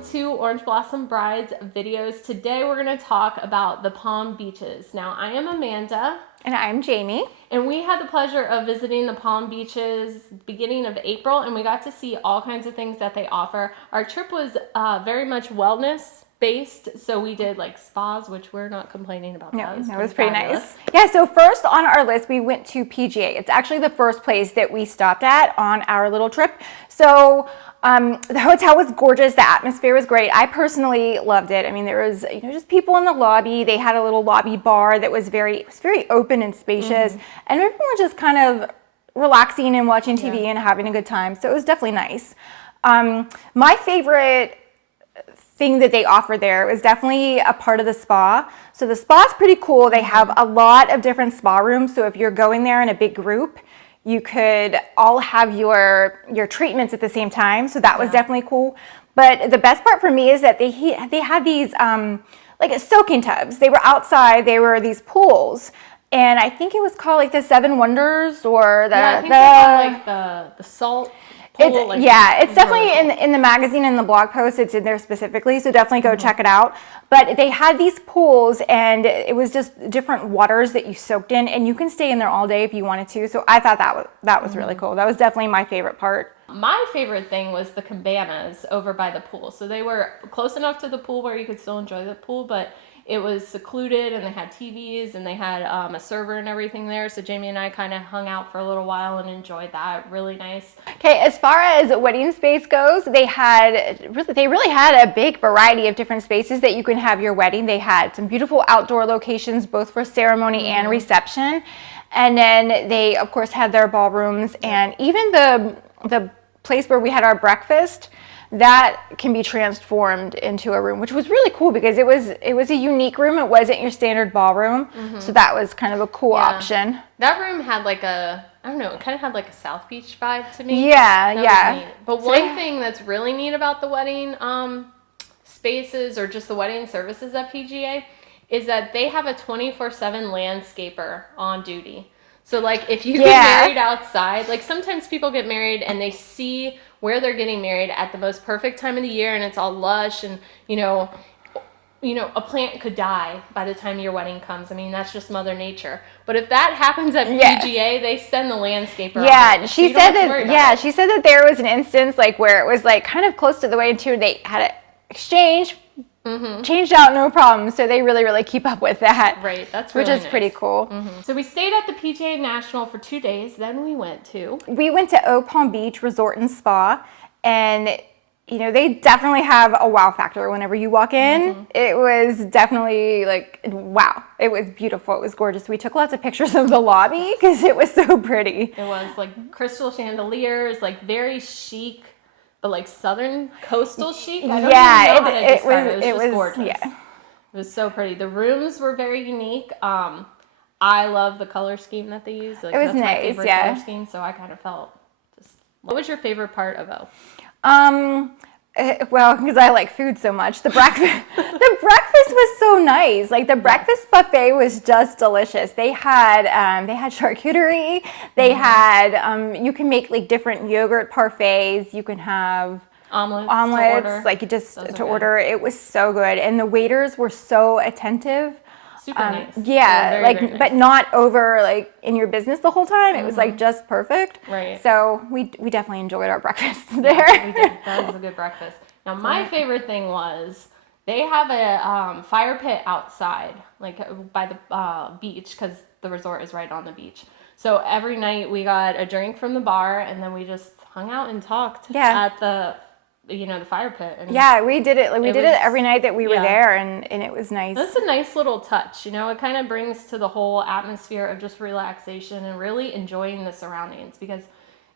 welcome to Orange Blossom Brides videos. Today we're going to talk about the Palm Beaches. Now, I am Amanda. And I'm Jamie. And we had the pleasure of visiting the Palm Beaches beginning of April, and we got to see all kinds of things that they offer. Our trip was very much wellness based, so we did like spas, which we're not complaining about. No, that was pretty fabulous. nice. Yeah, so first on our list, we went to PGA. It's actually the first place that we stopped at on our little trip. So the hotel was gorgeous. The atmosphere was great. I personally loved it. I mean, there was, just people in the lobby. They had a little lobby bar that was very open and spacious. And everyone was just kind of relaxing and watching TV and having a good time. So it was definitely nice. My favorite thing that they offered there was definitely a part of the spa. So the spa is pretty cool. They have a lot of different spa rooms. So if you're going there in a big group, you could all have your treatments at the same time. So that was definitely cool. But the best part for me is that they had these like soaking tubs. They were outside. They were these pools. And I think it was called like the Seven Wonders or the salt. It's definitely in the magazine and the blog post. It's in there specifically, so definitely go check it out. But they had these pools, and it was just different waters that you soaked in, and you can stay in there all day if you wanted to. So I thought that was really cool. That was definitely my favorite part. My favorite thing was the cabanas over by the pool. So they were close enough to the pool where you could still enjoy the pool, but it was secluded, and they had TVs, and they had a server and everything there. So Jamie and I kind of hung out for a little while and enjoyed that. Really nice. Okay, as far as wedding space goes, they really had a big variety of different spaces that you can have your wedding. They had some beautiful outdoor locations, both for ceremony and reception. And then they, of course, had their ballrooms, and even the place where we had our breakfast, that can be transformed into a room, which was really cool because it was a unique room. It wasn't your standard ballroom, so that was kind of a cool option. That room had like it kind of had like a South Beach vibe to me. That was neat. But one thing that's really neat about the wedding spaces or just the wedding services at PGA is that they have a 24/7 landscaper on duty. So like if you get married outside, like sometimes people get married and they see where they're getting married at the most perfect time of the year and it's all lush and a plant could die by the time your wedding comes. I mean, that's just Mother Nature. But if that happens at PGA, they send the landscaper. Yeah, she said that there was an instance like where it was like kind of close to the wedding too. They had it exchanged. Changed out, no problem. So they really keep up with that. Right, that's really which is pretty cool. So we stayed at the PGA National for 2 days. Then we went to O Palm Beach Resort and Spa, and they definitely have a wow factor whenever you walk in. It was definitely like wow. It was beautiful. It was gorgeous. We took lots of pictures of the lobby because it was so pretty. It was like crystal chandeliers, like very chic. But like southern coastal chic. I don't even know how to describe it. It was just gorgeous. Yeah. It was so pretty. The rooms were very unique. I love the color scheme that they used. Like, it was that's nice. My favorite color scheme. So I kind of felt just. What was your favorite part of O? Well, because I like food so much, the breakfast was so nice. Like the breakfast buffet was just delicious. They had charcuterie. They had you can make like different yogurt parfaits. You can have omelets like to order. It was so good, and the waiters were so attentive. Super nice. Yeah, very nice. But not over like in your business the whole time. It was like just perfect. Right. So we definitely enjoyed our breakfast there. Yeah, we did. That was a good breakfast. Now my favorite thing was they have a fire pit outside, like by the beach, because the resort is right on the beach. So every night we got a drink from the bar, and then we just hung out and talked at the fire pit. And we did it. We did it every night that we were there, and it was nice. That's a nice little touch. It kind of brings to the whole atmosphere of just relaxation and really enjoying the surroundings because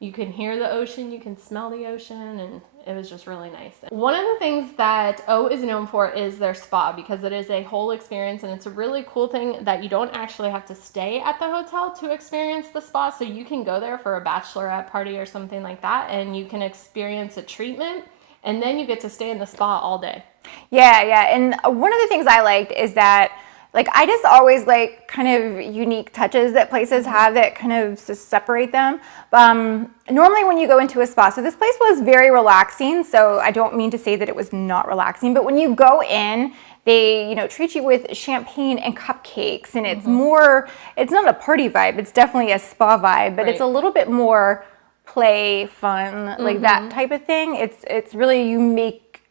you can hear the ocean, you can smell the ocean, and it was just really nice. One of the things that O is known for is their spa because it is a whole experience, and it's a really cool thing that you don't actually have to stay at the hotel to experience the spa. So you can go there for a bachelorette party or something like that, and you can experience a treatment. And then you get to stay in the spa all day. Yeah. And one of the things I liked is that Like, I just always like kind of unique touches that places have that kind of separate them. Normally when you go into a spa, so this place was very relaxing, so I don't mean to say that it was not relaxing, but when you go in, they, you know, treat you with champagne and cupcakes, and it's more, it's not a party vibe, it's definitely a spa vibe, but it's a little bit more play, fun, like that type of thing. It's really, you make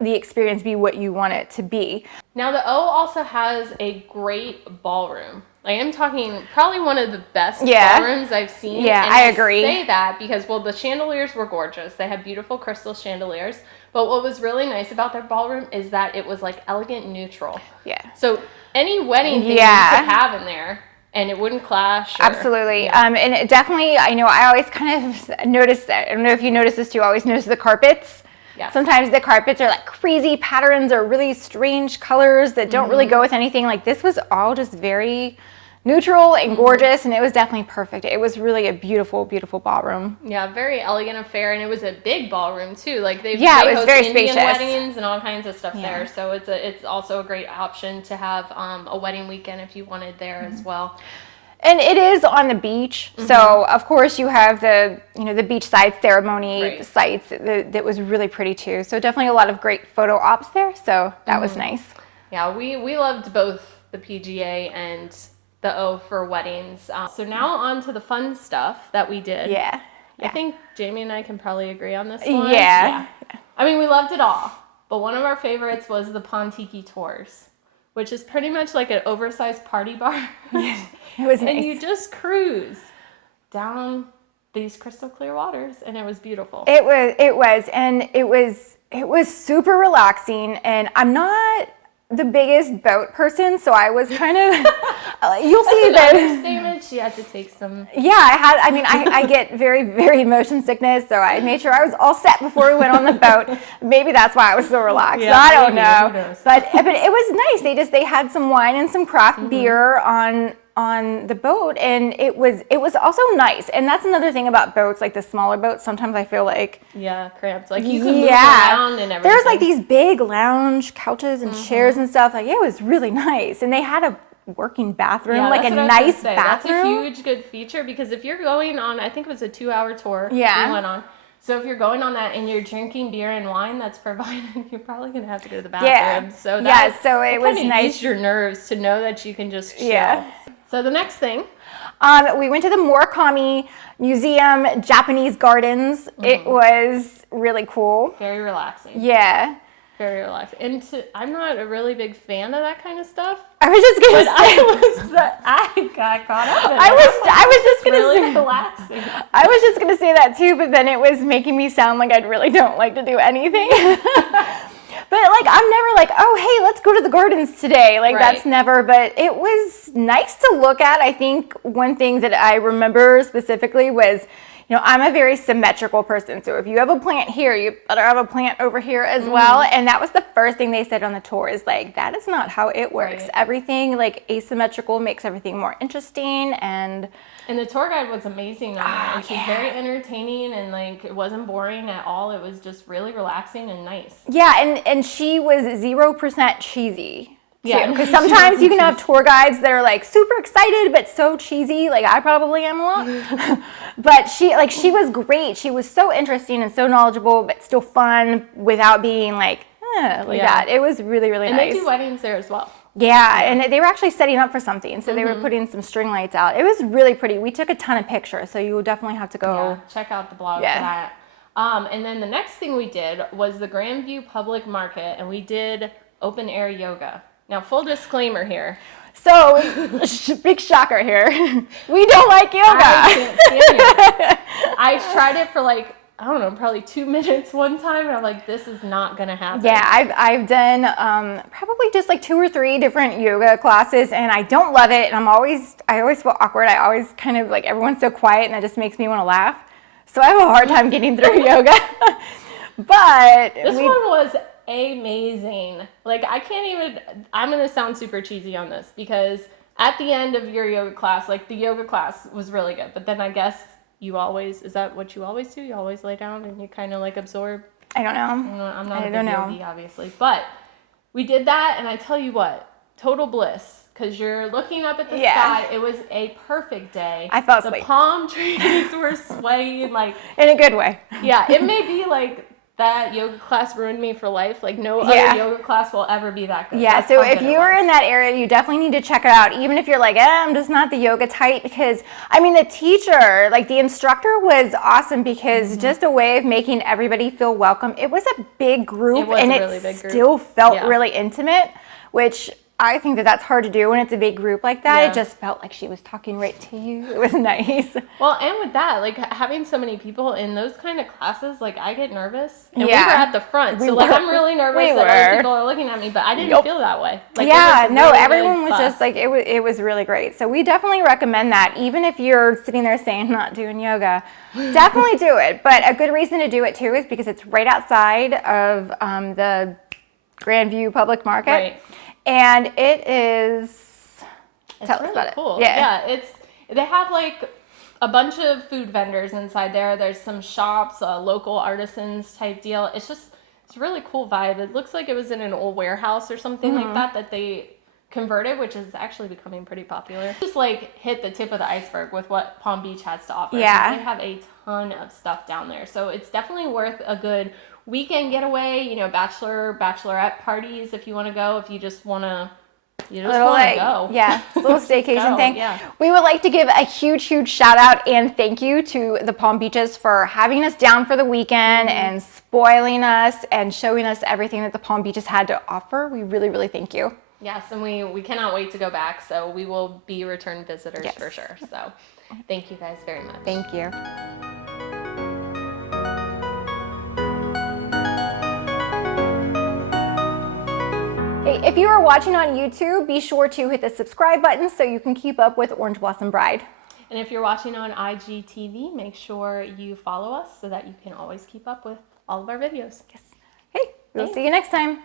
the experience be what you want it to be. Now the O also has a great ballroom. Like, I'm talking probably one of the best ballrooms I've seen. Yeah, and I agree. I say that because, well, the chandeliers were gorgeous. They had beautiful crystal chandeliers. But what was really nice about their ballroom is that it was like elegant neutral. Yeah. So any wedding thing you could have in there, and it wouldn't clash. Absolutely. And it definitely, I know, I always kind of notice that. I don't know if you notice this too. I always notice the carpets. Yes. Sometimes the carpets are like crazy patterns or really strange colors that don't really go with anything. Like, this was all just very neutral and gorgeous, and it was definitely perfect. It was really a beautiful, beautiful ballroom. Yeah, very elegant affair, and it was a big ballroom too. Like, they it was host very Indian spacious weddings and all kinds of stuff there. So it's also a great option to have a wedding weekend if you wanted there as well. And it is on the beach, so of course you have the, you know, the beachside ceremony sites that was really pretty too. So definitely a lot of great photo ops there. So that was nice. Yeah, we loved both the PGA and the O for weddings. So now on to the fun stuff that we did. Yeah. I think Jamie and I can probably agree on this one. Yeah. I mean, we loved it all, but one of our favorites was the Pontiki tours, which is pretty much like an oversized party bar. It was nice. And you just cruise down these crystal clear waters, and it was beautiful. It was super relaxing, and I'm not the biggest boat person, so I was kind of, you'll see that. Understatement. She had to take some. Yeah, I get very, very motion sickness, so I made sure I was all set before we went on the boat. Maybe that's why I was so relaxed. Yeah, I don't maybe. know. Who knows? But it was nice. They had some wine and some craft beer on the boat, and it was also nice. And that's another thing about boats, like the smaller boats, sometimes I feel like cramped. Like, you could move around and everything. There's like these big lounge couches and chairs and stuff. Like, it was really nice. And they had a working bathroom, like a nice bathroom. That's a huge good feature, because if you're going on, I think it was a 2-hour tour we went on. So if you're going on that and you're drinking beer and wine that's provided, you're probably going to have to go to the bathroom. Yeah. So it was nice. Ease your nerves to know that you can just chill. So the next thing. We went to the Murakami Museum, Japanese Gardens. It was really cool. Very relaxing. Yeah. Very relaxing. And I'm not a really big fan of that kind of stuff. I was just gonna say I got caught up in it. I was just gonna really say relaxing. I was just gonna say that too, but then it was making me sound like I really don't like to do anything. But like, I'm never like, oh, hey, let's go to the gardens today. Like, that's never, but it was nice to look at. I think one thing that I remember specifically was, you know, I'm a very symmetrical person. So if you have a plant here, you better have a plant over here as well. And that was the first thing they said on the tour, is like, that is not how it works. Everything like asymmetrical makes everything more interesting. And the tour guide was amazing on that. And she's very entertaining, and like, it wasn't boring at all. It was just really relaxing and nice. Yeah, and she was 0% cheesy. Yeah, because sometimes you can have tour guides that are like super excited but so cheesy. Like, I probably am a lot. But she was great. She was so interesting and so knowledgeable, but still fun without being like that. It was really, really nice. And they do weddings there as well. Yeah, and they were actually setting up for something, so they were putting some string lights out. It was really pretty. We took a ton of pictures, so you will definitely have to go. Yeah, check out the blog for that. And then the next thing we did was the Grandview Public Market, and we did open air yoga. Now, full disclaimer here. So, big shocker here. We don't like yoga. I can't stand yoga. I tried it for like, I don't know, probably 2 minutes one time, and I'm like, this is not gonna happen. Yeah, I've done probably just like 2 or 3 different yoga classes, and I don't love it. And I always feel awkward. I always kind of like, everyone's so quiet, and that just makes me want to laugh. So I have a hard time getting through yoga. But this one was amazing. Like, I'm gonna sound super cheesy on this, because at the end of your yoga class, like, the yoga class was really good, but then I guess is that what you always do? You always lay down and you kind of like absorb? I don't know. I'm not a big yogi, obviously, but we did that, and I tell you what, total bliss. Because you're looking up at the Yeah. sky. It was a perfect day. I fell The asleep. palm trees were swaying. Like, In a good way. yeah, it may be like that yoga class ruined me for life. Like, no Yeah. other yoga class will ever be that good. Yeah, That's so how if good it you are was. in that area, you definitely need to check it out, even if you're like, I'm just not the yoga type, because, I mean, the teacher, like the instructor was awesome because just a way of making everybody feel welcome. It was a big group, It was and a it really big group. still felt Yeah. really intimate, which I think that that's hard to do when it's a big group like that. Yeah. It just felt like she was talking right to you. It was nice. Well, and with that, like having so many people in those kind of classes, like I get nervous. And Yeah. we were at the front, We so like were. I'm really nervous We that other were. people are looking at me, but I didn't Yup. feel that way. Like, Yeah, it was no, really everyone good was class. just like, it was really great. So we definitely recommend that, even if you're sitting there saying not doing yoga, definitely do it. But a good reason to do it too is because it's right outside of the Grandview Public Market. Right. And it is, It's tell us really about it. cool. Yeah. They have like a bunch of food vendors inside there. There's some shops, local artisans type deal. It's a really cool vibe. It looks like it was in an old warehouse or something Mm-hmm. like that they converted, which is actually becoming pretty popular. Just like hit the tip of the iceberg with what Palm Beach has to offer. Yeah. They have a ton of stuff down there. So it's definitely worth a good weekend getaway, bachelorette parties if you want to go, if you just want to go. Yeah, a little staycation go, thing. yeah. We would like to give a huge, huge shout out and thank you to the Palm Beaches for having us down for the weekend and spoiling us and showing us everything that the Palm Beaches had to offer. We really, really thank you. Yes, and we cannot wait to go back, so we will be return visitors Yes. for sure. So thank you guys very much. Thank you. Hey, if you are watching on YouTube, be sure to hit the subscribe button so you can keep up with Orange Blossom Bride. And if you're watching on IGTV, make sure you follow us so that you can always keep up with all of our videos. Yes. Hey, we'll see you next time.